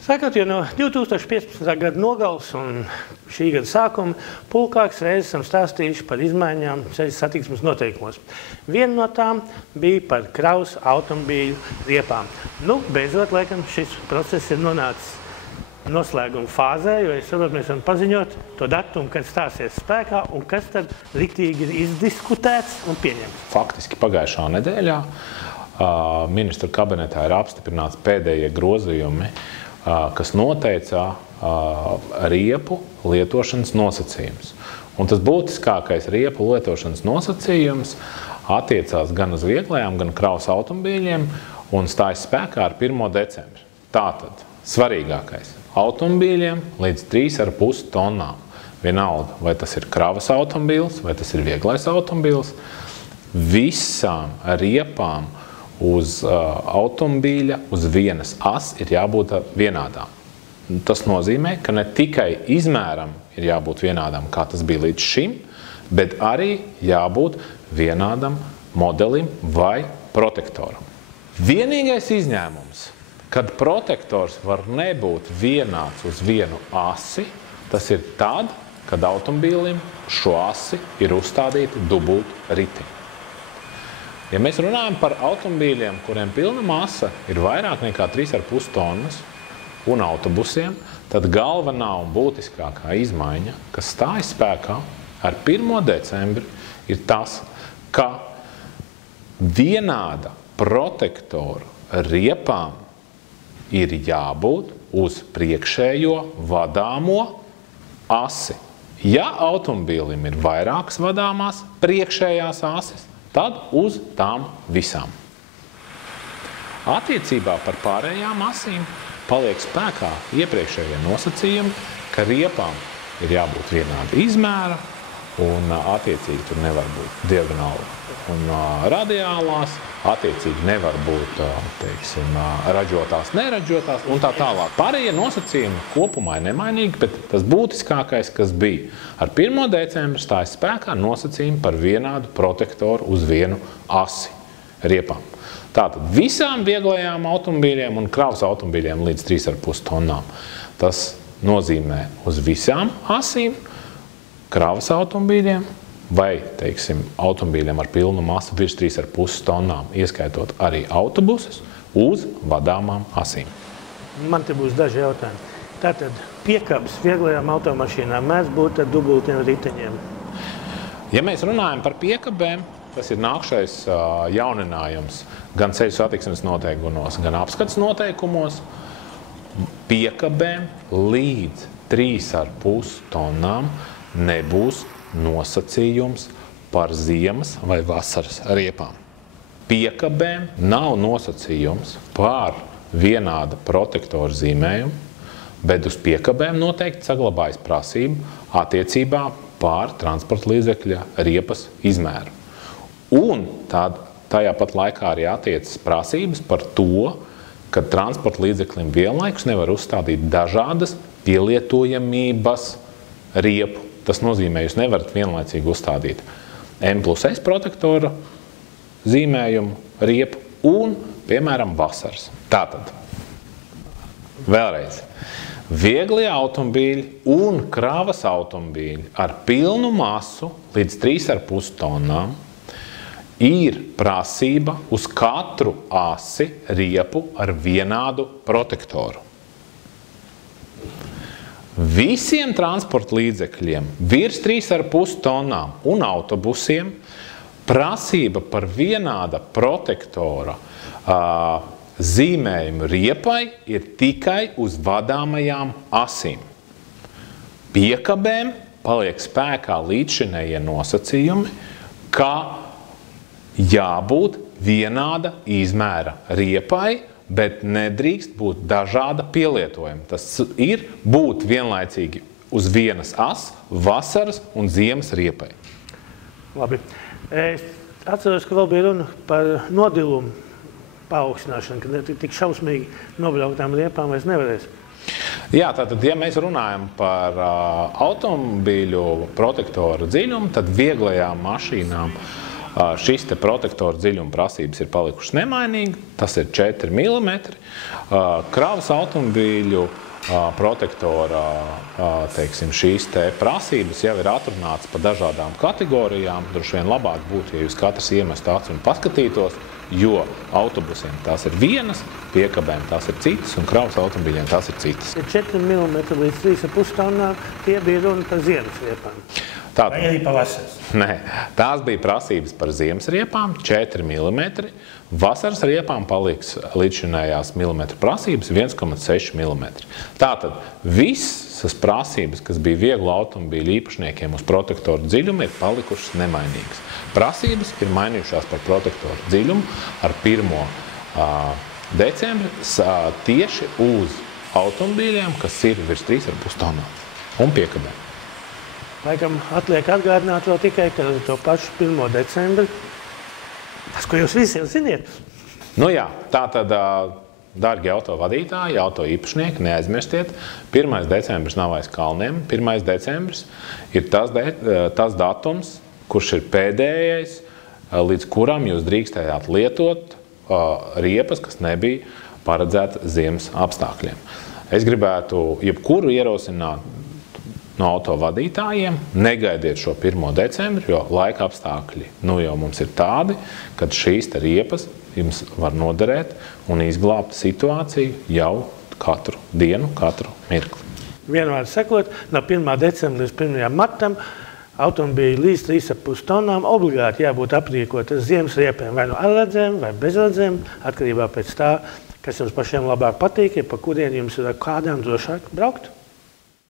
Sakot, jo no 2015. Gada nogales un šī gada sākuma pulkākas reizes esam stāstījuši par izmaiņām ceļu satiksmes noteikumos. Viena no tām bija par kravas automobīļu riepām. Beidzot, laikam, šis process ir nonācis noslēguma fāzē, jo es saprotu, mēs varam paziņot to datumu, kad stāsies spēkā un kas tad riktīgi ir izdiskutēts un pieņemts. Faktiski pagājušā nedēļā ministru kabinetā ir apstiprināts pēdējie grozījumi, kas noteica riepu lietošanas nosacījumus. Un tas būtiskākais riepu lietošanas nosacījums attiecās gan uz vieglajām, gan kravas automobīļiem un stājas spēkā ar 1. decembri. Tātad svarīgākais – automobīļiem līdz 3,5 tonnām. Vienalga, vai tas ir kravas automobīls, vai tas ir vieglais automobīls, visām riepām uz automobīļa, uz vienas as ir jābūt vienādām. Tas nozīmē, ka ne tikai izmēram ir jābūt vienādam, kā tas bija līdz šim, bet arī jābūt vienādam modelim vai protektoram. Vienīgais izņēmums, kad protektors var nebūt vienāds uz vienu asi, tas ir tad, kad automobīlim šo asi ir uzstādīti dubult riteņi. Ja mēs runājam par automobīļiem, kuriem pilna masa ir vairāk nekā 3,5 tonnas un autobusiem, tad galvenā un būtiskākā izmaiņa, kas stājas spēkā ar 1. decembri, ir tas, ka vienāda protektora riepām ir jābūt uz priekšējo vadāmo asi. Ja automobīlim ir vairākas vadāmās priekšējās asis, tad uz tām visām. Attiecībā par pārējām asīm paliek spēkā iepriekšējie nosacījumi, ka riepām ir jābūt vienāda izmēra un attiecīgi tur nevar būt diagonāli un radiālās, attiecīgi nevar būt, teiksim, raģotās, neraģotās un tā tālāk. Pārējie nosacījumi kopumā ir nemainīgi, bet tas būtiskākais, kas bija ar 1. decembri stājas spēkā nosacījumi par vienādu protektoru uz vienu asi riepām. Tātad visām vieglajām automobīļiem un kravas automobīļiem līdz 3,5 tonnām. Tas nozīmē uz visām asīm, kravas automobīļiem vai, teiksim, automobīļiem ar pilnu masu virs 3,5 tonnām, ieskaitot arī autobusus, uz vadāmām asīm. Man te būs daži jautājumi. Tātad piekabes vieglajām automašīnām mēdz būt ar dubultiem riteņiem? Ja mēs runājam par piekabēm, tas ir nākšais jauninājums gan ceļu satiksmes noteikumos, gan apskates noteikumos. Piekabēm līdz 3,5 tonnām nebūs nosacījums par ziemas vai vasaras riepām. Piekabēm nav nosacījums par vienāda protektora zīmējumu, bet uz piekabēm noteikti saglabājas prasība attiecībā par transporta līdzekļa riepas izmēru. Un tajā pat laikā arī attiecas prasības par to, ka transporta līdzeklim vienlaikus nevar uzstādīt dažādas pielietojamības riepu. Tas nozīmē, jūs nevarat vienlaicīgi uzstādīt M+S protektora zīmējumu riepu un, piemēram, vasaras. Tātad, vēlreiz, vieglie automobīļi un kravas automobīļi ar pilnu masu līdz 3,5 tonnām ir prasība uz katru asi riepu ar vienādu protektoru. Visiem transporta līdzekļiem virs 3,5 tonnām un autobusiem prasība par vienāda protektora zīmējumu riepai ir tikai uz vadāmajām asīm. Piekabēm paliek spēkā līdzšinējie nosacījumi, ka jābūt vienāda izmēra riepai, bet nedrīkst būt dažāda pielietojuma. Tas ir būt vienlaicīgi uz vienas as, vasaras un ziemas riepai. Labi. Es atceros, ka vēl bija runa par nodilumu paaugstināšanu, ka tik šausmīgi nobrauktām riepām vairs nevarēs. Jā, tātad, ja mēs runājam par automobīļu protektoru dziļumu, tad vieglajām mašīnām Šis te protektora dziļuma prasības ir palikušas nemainīgi, tas ir 4 mm. Kravas automobīļu protektora, teiksim, šīs te prasības jau ir atrunātas pa dažādām kategorijām. Droši vien labāk būtu, ja jūs katrs iemestu aci un paskatītos, jo autobusiem tās ir vienas, piekabēm tās ir citas un kravas automobīļiem tās ir citas. 4 mm līdz 3,5 tonnām tie bija runa par ziemas riepām. Vai arī pa vasaras? Nē, tās bija prasības par ziemas riepām, 4 mm. Vasaras riepām paliks līdzšinējās milimetru prasības 1,6 mm. Tātad visas prasības, kas bija vieglu automobīļu īpašniekiem uz protektoru dziļumu, ir palikušas nemainīgas. Prasības ir mainījušās par protektoru dziļumu ar 1. decembri tieši uz automobīļiem, kas ir virs 3,5 tonnām un piekabēm. Laikam atliek atgādināt vēl tikai, ka to pašu 1. decembri, tas, ko jūs visi jau ziniet. Nu jā, tātad, dargi autovadītāji, auto īpašnieki, neaizmirstiet, 1. decembris nav aiz kalniem. 1. decembris ir tas datums, kurš ir pēdējais, līdz kuram jūs drīkstējāt lietot riepas, kas nebija paredzēta ziemas apstākļiem. Es gribētu jebkuru ierosināt no autovadītājiem, negaidiet šo 1. decembri, jo laika apstākļi jau mums ir tādi, kad šīs riepas jums var noderēt un izglābt situāciju jau katru dienu, katru mirkli. Vienvārds sakot, no 1. decembra līdz 1. martam automobīļi līdz 3,5 tonnām obligāti jābūt aprīkot ar ziemas riepēm, vai no arredzēm, vai bez redzēm, atkarībā pēc tā, kas jums pašiem labāk patīk, ja pa kurien jums ir kādām drošāk braukt.